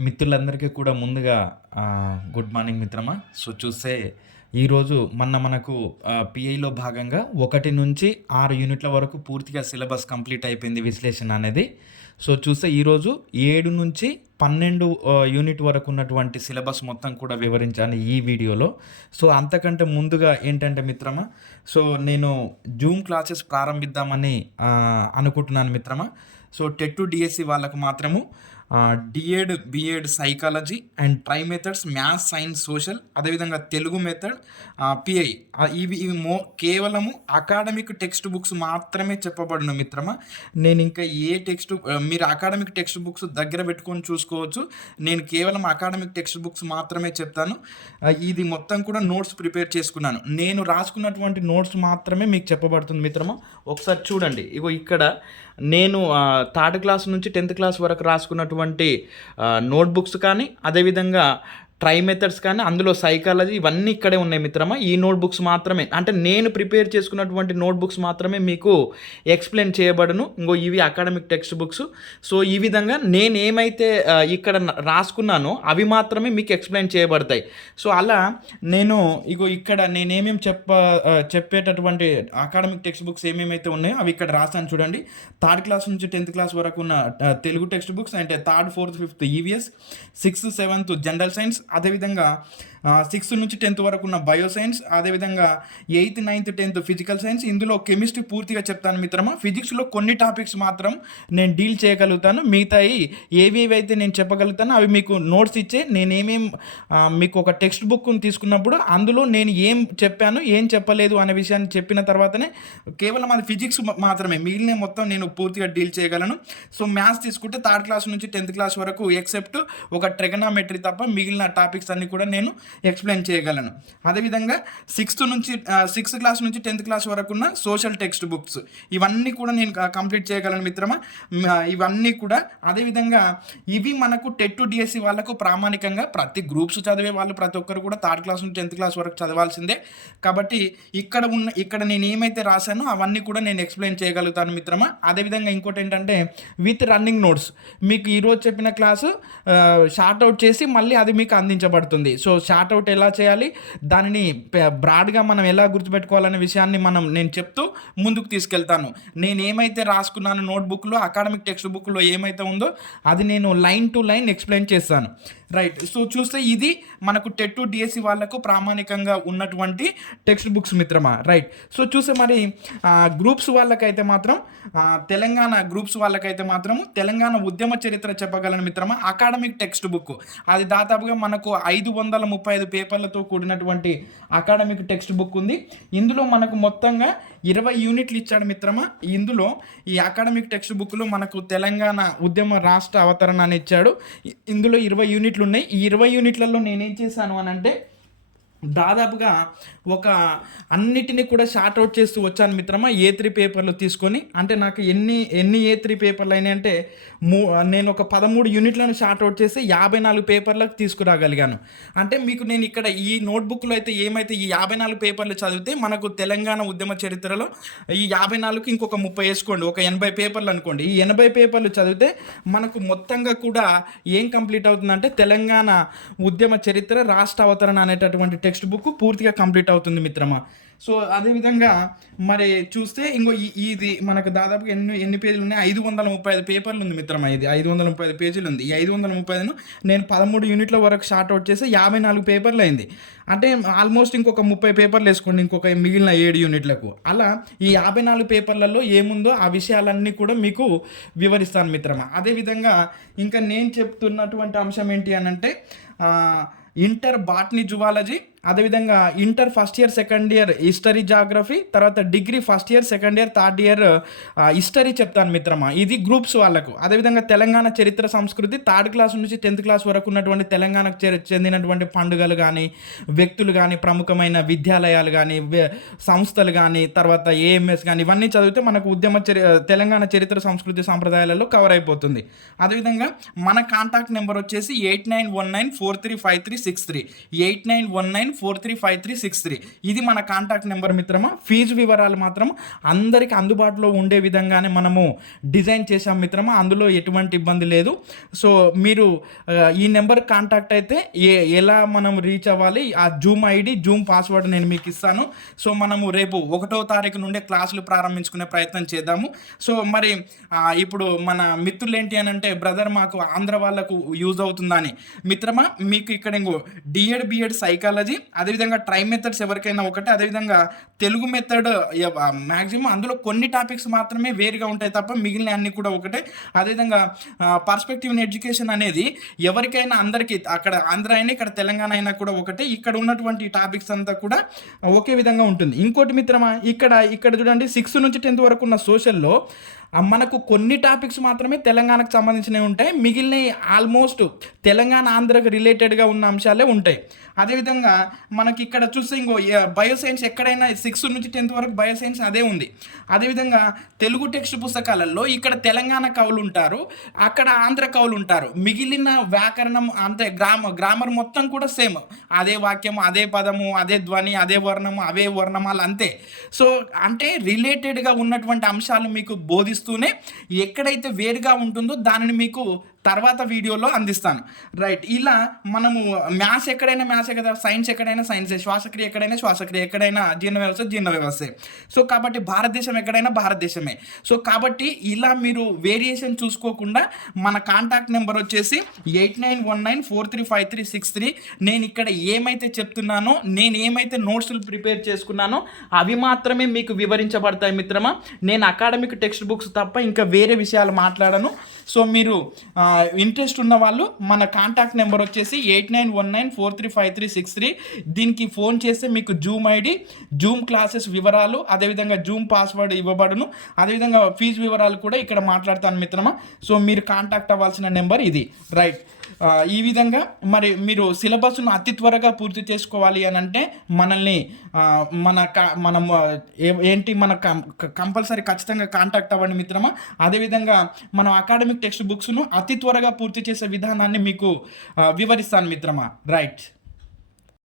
మిత్రులందరికీ కూడా ముందుగా గుడ్ మార్నింగ్ మిత్రమా. సో, చూస్తే ఈరోజు మనకు పిఐలో భాగంగా 1-6 యూనిట్ల వరకు పూర్తిగా సిలబస్ కంప్లీట్ అయిపోయింది విశ్లేషణ అనేది. సో, చూస్తే ఈరోజు 7-12 యూనిట్ వరకు ఉన్నటువంటి సిలబస్ మొత్తం కూడా వివరించాను ఈ వీడియోలో. సో, అంతకంటే ముందుగా ఏంటంటే మిత్రమా, సో నేను జూమ్ క్లాసెస్ ప్రారంభిద్దామని అనుకుంటున్నాను మిత్రమా. సో, టెట్ టు డిఎస్సి వాళ్ళకు మాత్రము DEd, BEd psychology and tri methods, maths, science, social, అదేవిధంగా తెలుగు మెథడ్, పిఐ, ఇవి కేవలము అకాడమిక్ టెక్స్ట్ బుక్స్ మాత్రమే చెప్పబడును మిత్రమా. నేను ఇంకా మీరు అకాడమిక్ టెక్స్ట్ బుక్స్ దగ్గర పెట్టుకొని చూసుకోవచ్చు. నేను కేవలం అకాడమిక్ టెక్స్ట్ బుక్స్ మాత్రమే చెప్తాను. ఇది మొత్తం కూడా నోట్స్ ప్రిపేర్ చేసుకున్నాను. నేను రాసుకున్నటువంటి నోట్స్ మాత్రమే మీకు చెప్పబడుతుంది మిత్రమా. ఒకసారి చూడండి, ఇగో ఇక్కడ నేను 3rd క్లాస్ నుంచి 10th క్లాస్ వరకు రాసుకున్నటువంటి నోట్బుక్స్ కానీ, అదేవిధంగా ట్రై మెథడ్స్ కానీ, అందులో సైకాలజీ, ఇవన్నీ ఇక్కడే ఉన్నాయి మిత్రమా. ఈ నోట్బుక్స్ మాత్రమే, అంటే నేను ప్రిపేర్ చేసుకున్నటువంటి నోట్బుక్స్ మాత్రమే మీకు ఎక్స్ప్లెయిన్ చేయబడును. ఇంకో ఇవి అకాడమిక్ టెక్స్ట్ బుక్స్. సో, ఈ విధంగా నేనేమైతే ఇక్కడ రాసుకున్నానో అవి మాత్రమే మీకు ఎక్స్ప్లెయిన్ చేయబడతాయి. సో, అలా నేను ఇక్కడ నేనేమేమి చెప్పేటటువంటి అకాడమిక్ టెక్స్ట్ బుక్స్ ఏమేమైతే ఉన్నాయో అవి ఇక్కడ రాస్తాను చూడండి. 3rd క్లాస్ నుంచి 10th క్లాస్ వరకు ఉన్న తెలుగు టెక్స్ట్ బుక్స్, అంటే 3rd, 4th, 5th EVS, 6th, 7th general science, అదేవిధంగా 6th నుంచి 10th వరకు ఉన్న బయో సైన్స్, అదేవిధంగా 8th, 9th, 10th physical science. ఇందులో కెమిస్ట్రీ పూర్తిగా చెప్తాను మిత్రమా. ఫిజిక్స్లో కొన్ని టాపిక్స్ మాత్రం నేను డీల్ చేయగలుగుతాను. మిగతాయి ఏవేవైతే నేను చెప్పగలుగుతానో అవి మీకు నోట్స్ ఇచ్చే, మీకు ఒక టెక్స్ట్ బుక్ని తీసుకున్నప్పుడు అందులో నేను ఏం చెప్పాను, ఏం చెప్పలేదు అనే విషయాన్ని చెప్పిన తర్వాతనే కేవలం అది ఫిజిక్స్ మాత్రమే, మిగిలిన మొత్తం నేను పూర్తిగా డీల్ చేయగలను. సో, మ్యాథ్స్ తీసుకుంటే 3rd క్లాస్ నుంచి 10th క్లాస్ వరకు ఎక్సెప్ట్ ఒక ట్రిగనామెట్రీ తప్ప మిగిలిన టాపిక్స్ అన్ని కూడా నేను ఎక్స్ప్లెయిన్ చేయగలను. అదేవిధంగా 6th క్లాస్ నుంచి 10th క్లాస్ వరకు ఉన్న సోషల్ టెక్స్ట్ బుక్స్, ఇవన్నీ కూడా నేను కంప్లీట్ చేయగలను మిత్రమా. ఇవన్నీ కూడా అదేవిధంగా ఇవి మనకు టెట్ టు డిఎస్సి వాళ్ళకు ప్రామాణికంగా ప్రతి గ్రూప్స్ చదివే వాళ్ళు ప్రతి ఒక్కరు కూడా 3rd క్లాస్ నుంచి 10th క్లాస్ వరకు చదవాల్సిందే. కాబట్టి ఇక్కడ నేను ఏమైతే రాశానో అవన్నీ కూడా నేను ఎక్స్ప్లెయిన్ చేయగలుగుతాను మిత్రమా. అదేవిధంగా ఇంకోటి ఏంటంటే విత్ రన్నింగ్ నోట్స్, మీకు ఈరోజు చెప్పిన క్లాసు షార్ట్అవుట్ చేసి మళ్ళీ అది మీకు అందించబడుతుంది. సో, షార్ట్అవుట్ ఎలా చేయాలి, దానిని బ్రాడ్గా మనం ఎలా గుర్తుపెట్టుకోవాలనే విషయాన్ని నేను చెప్తూ ముందుకు తీసుకెళ్తాను. నేను ఏమైతే రాసుకున్నాను నోట్బుక్లో, అకాడమిక్ టెక్స్ట్ బుక్లో ఏమైతే ఉందో అది నేను లైన్ టు లైన్ ఎక్స్ప్లెయిన్ చేస్తాను. రైట్. సో, చూస్తే ఇది మనకు టెట్ టు డిఎస్సి వాళ్ళకు ప్రామాణికంగా ఉన్నటువంటి టెక్స్ట్ బుక్స్ మిత్రమా. రైట్. సో, చూస్తే మరి గ్రూప్స్ వాళ్ళకైతే మాత్రం తెలంగాణ ఉద్యమ చరిత్ర చెప్పగలను మిత్రమా. అకాడమిక్ టెక్స్ట్ బుక్ అది దాదాపుగా మనకు 535 పేపర్లతో కూడినటువంటి అకాడమిక్ టెక్స్ట్ బుక్ ఉంది. ఇందులో మనకు మొత్తంగా 20 యూనిట్లు ఇచ్చాడు మిత్రమా. ఇందులో ఈ అకాడమిక్ టెక్స్ట్ బుక్లో మనకు తెలంగాణ ఉద్యమ రాష్ట్ర అవతరణ అని ఇచ్చాడు. ఇందులో 20 యూనిట్లు ఉన్నాయి. ఈ 20 యూనిట్లలో నేనేం చేశాను అని అంటే దాదాపుగా అన్నిటినీ కూడా షార్ట్ అవుట్ చేస్తూ వచ్చాను మిత్రమా. A3 పేపర్లు తీసుకొని, అంటే నాకు ఎన్ని A3 పేపర్లు అయినాయి అంటే నేను ఒక 13 యూనిట్లను షార్ట్ అవుట్ చేసి 54 పేపర్లకు తీసుకురాగలిగాను. అంటే మీకు నేను ఇక్కడ ఈ నోట్బుక్లో అయితే ఏమైతే ఈ 54 పేపర్లు చదివితే మనకు తెలంగాణ ఉద్యమ చరిత్రలో ఈ 54కి ఇంకొక 30 వేసుకోండి, ఒక 80 పేపర్లు అనుకోండి. ఈ 80 పేపర్లు చదివితే మనకు మొత్తంగా కూడా ఏం కంప్లీట్ అవుతుందంటే తెలంగాణ ఉద్యమ చరిత్ర రాష్ట్ర అవతరణ అనేటటువంటి టెక్స్ట్ బుక్ పూర్తిగా కంప్లీట్ అవుతుంది మిత్రమా. సో, అదేవిధంగా మరి చూస్తే ఇది మనకు దాదాపుగా ఎన్ని పేజీలు ఉన్నాయి, 535 పేపర్లు ఉంది మిత్రమా. ఇది 535 పేజీలు ఉంది. ఈ 535ను నేను 13 యూనిట్ల వరకు షార్ట్ అవుట్ చేసి 54 పేపర్లు అయింది. అంటే ఆల్మోస్ట్ ఇంకొక 30 పేపర్లు వేసుకోండి, ఇంకొక మిగిలిన 7 యూనిట్లకు. అలా ఈ 54 పేపర్లలో ఏముందో ఆ విషయాలన్నీ కూడా మీకు వివరిస్తాను మిత్రమా. అదేవిధంగా ఇంకా నేను చెప్తున్నటువంటి అంశం ఏంటి అని అంటే ఇంటర్ బాటనీ జువాలజీ, అదేవిధంగా inter first year second year history geography, తర్వాత degree first year second year third year history చెప్తాను మిత్రమా. ఇది గ్రూప్స్ వాళ్ళకు. అదేవిధంగా తెలంగాణ చరిత్ర సంస్కృతి 3rd క్లాస్ నుంచి 10th క్లాస్ వరకు ఉన్నటువంటి తెలంగాణకు చెందినటువంటి పండుగలు కానీ, వ్యక్తులు కానీ, ప్రముఖమైన విద్యాలయాలు కానీ, సంస్థలు కానీ, తర్వాత ఏఎంఎస్ కానీ, ఇవన్నీ చదివితే మనకు తెలంగాణ చరిత్ర సంస్కృతి సంప్రదాయాలలో కవర్ అయిపోతుంది. అదేవిధంగా మన కాంటాక్ట్ నెంబర్ వచ్చేసి 8919435363, 8919 91943536 ఇది మన కాంటాక్ట్ నెంబర్ మిత్రమా. ఫీజు వివరాలు మాత్రం అందరికీ అందుబాటులో ఉండే విధంగానే మనము డిజైన్ చేసాం మిత్రమా, అందులో ఎటువంటి ఇబ్బంది లేదు. సో మీరు ఈ నెంబర్ కాంటాక్ట్ అయితే ఎలా మనం రీచ్ అవ్వాలి, ఆ జూమ్ ఐడి జూమ్ పాస్వర్డ్ నేను మీకు ఇస్తాను. సో మనము రేపు 1వ తారీఖు నుండే క్లాసులు ప్రారంభించుకునే ప్రయత్నం చేద్దాము. సో మరి ఇప్పుడు మన మిత్రులు ఏంటి అని అంటే, బ్రదర్ మాకు ఆంధ్ర వాళ్ళకు యూజ్ అవుతుందా అని. మిత్రమా మీకు ఇక్కడ ఇంకో డిఎడ్ బిఎడ్ సైకాలజీ, అదేవిధంగా ట్రై మెథడ్స్ ఎవరికైనా ఒకటే, అదేవిధంగా తెలుగు మెథడ్ మ్యాక్సిమం అందులో కొన్ని టాపిక్స్ మాత్రమే వేరుగా ఉంటాయి తప్ప మిగిలిన అన్ని కూడా ఒకటే. అదేవిధంగా పర్స్పెక్టివ్ ఇన్ ఎడ్యుకేషన్ అనేది ఎవరికైనా అందరికీ, అక్కడ ఆంధ్ర అయినా ఇక్కడ తెలంగాణ అయినా కూడా ఒకటే. ఇక్కడ ఉన్నటువంటి టాపిక్స్ అంతా కూడా ఒకే విధంగా ఉంటుంది. ఇంకోటి మిత్రమా, ఇక్కడ చూడండి 6th నుంచి 10th వరకు ఉన్న సోషల్లో మనకు కొన్ని టాపిక్స్ మాత్రమే తెలంగాణకు సంబంధించినవి ఉంటాయి, మిగిలిన ఆల్మోస్ట్ తెలంగాణ ఆంధ్రకు రిలేటెడ్గా ఉన్న అంశాలే ఉంటాయి. అదేవిధంగా మనకి ఇక్కడ చూస్తే ఇంకో బయోసైన్స్ ఎక్కడైనా 6th నుంచి 10th వరకు బయోసైన్స్ అదే ఉంది. అదేవిధంగా తెలుగు టెక్స్ట్ పుస్తకాలలో ఇక్కడ తెలంగాణ కవులు ఉంటారు, అక్కడ ఆంధ్ర కవులు ఉంటారు. మిగిలిన వ్యాకరణం అంతే, గ్రామర్ మొత్తం కూడా సేమ్, అదే వాక్యము, అదే పదము, అదే ధ్వని, అదే వర్ణము, అవే వర్ణమాలు అంతే. సో అంటే రిలేటెడ్గా ఉన్నటువంటి అంశాలు మీకు బోధిస్తూనే ఎక్కడైతే వేరుగా ఉంటుందో దానిని మీకు తర్వాత వీడియోలో అందిస్తాను. రైట్, ఇలా మనము మ్యాథ్స్ ఎక్కడైనా మ్యాథ్సే కదా, సైన్స్ ఎక్కడైనా సైన్సే, శ్వాసక్రియ ఎక్కడైనా శ్వాసక్రియ, ఎక్కడైనా జీర్ణ వ్యవస్థ జీర్ణ వ్యవస్థే. సో కాబట్టి భారతదేశం ఎక్కడైనా భారతదేశమే. సో కాబట్టి ఇలా మీరు వేరియేషన్ చూసుకోకుండా మన కాంటాక్ట్ నెంబర్ వచ్చేసి 8919435363. నేను ఇక్కడ ఏమైతే చెప్తున్నానో, నేను ఏమైతే నోట్స్లు ప్రిపేర్ చేసుకున్నానో అవి మాత్రమే మీకు వివరించబడతాయి మిత్రమా. నేను అకాడమిక్ టెక్స్ట్ బుక్స్ తప్ప ఇంకా వేరే విషయాలు మాట్లాడను. సో మీరు ఇంట్రెస్ట్ ఉన్న వాళ్ళు మన కాంటాక్ట్ నెంబర్ వచ్చేసి 8919435363. దీనికి ఫోన్ చేస్తే మీకు జూమ్ ఐడి, జూమ్ క్లాసెస్ వివరాలు, అదేవిధంగా జూమ్ పాస్వర్డ్ ఇవ్వబడును. అదేవిధంగా ఫీజు వివరాలు కూడా ఇక్కడ మాట్లాడతాను మిత్రమా. సో మీరు కాంటాక్ట్ అవ్వాల్సిన నెంబర్ ఇది. రైట్, ఈ విధంగా మరి మీరు సిలబస్ను అతి త్వరగా పూర్తి చేసుకోవాలి అని అంటే మనల్ని మనం ఏంటి మన కంపల్సరీ ఖచ్చితంగా కాంటాక్ట్ అవ్వండి మిత్రమా. అదేవిధంగా మనం అకాడమిక్ టెక్స్ట్ బుక్స్ను అతి త్వరగా పూర్తి చేసే విధానాన్ని మీకు వివరిస్తాను మిత్రమా. రైట్.